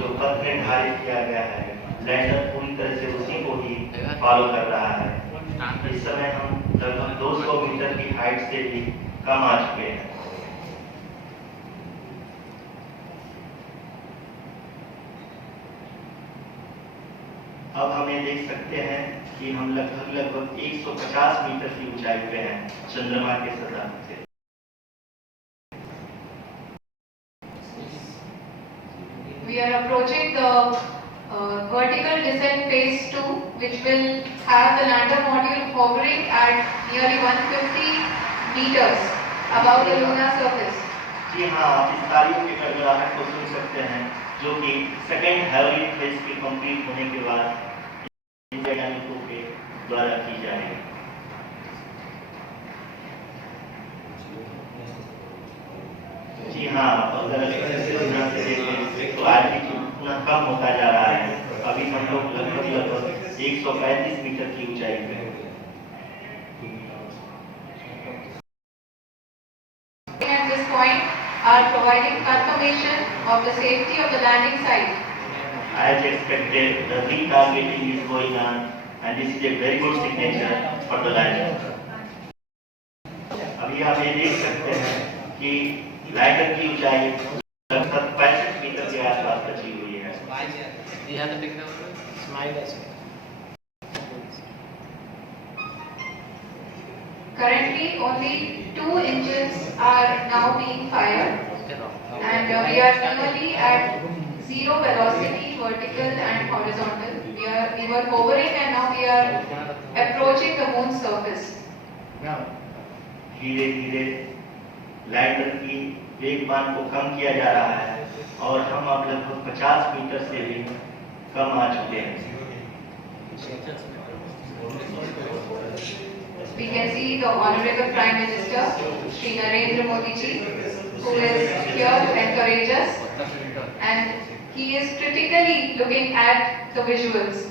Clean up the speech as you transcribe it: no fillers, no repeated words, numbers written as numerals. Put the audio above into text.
जो पथ निर्धारित किया गया है, लैंडर पूरी तरह से उसी को ही फॉलो कर रहा है। इस समय हम लगभग 200 मीटर की हाइट से भी कम आ चुके हैं। अब हमें देख सकते हैं कि हम लगभग 150 मीटर की ऊंचाई पे हैं चंद्रमा के सतह से। We are approaching the vertical descent phase 2, which will have the lander module hovering at nearly 150 meters above the lunar surface. जी हाँ, आप इस तालियों की गड़गड़ाहट को सुन सकते हैं, जो कि सेकेंड हैवरिंग फेज की कंप्लीट होने के बाद इन वैज्ञानिकों के द्वारा की जाएगी। जी हाँ, अगर ध्यान से देखें तो एल्टीट्यूड पुनः कम होता जा रहा है। अभी हम लोग लगभग 135 मीटर की ऊंचाई पे हैं। At this point, are providing confirmation of the safety of the landing site. As expected, the retargeting is going on, and this is a very good signature for the lander. अभी आप ये देख सकते हैं कि लैंडर की ऊंचाई लगभग 65 मीटर के आसपास बची हुई है। Currently, only 2 engines are now being fired, and we are nearly at zero velocity, vertical and horizontal. We were hovering, and now we are approaching the moon's surface. धीरे धीरे लैंडर की वेगमान को कम किया जा रहा है और हम अब लगभग 50 मीटर से भी कम आ चुके हैं। We can see the Honorable Prime Minister, Shri Narendra Modi ji, who is here to encourage us, and he is critically looking at the visuals.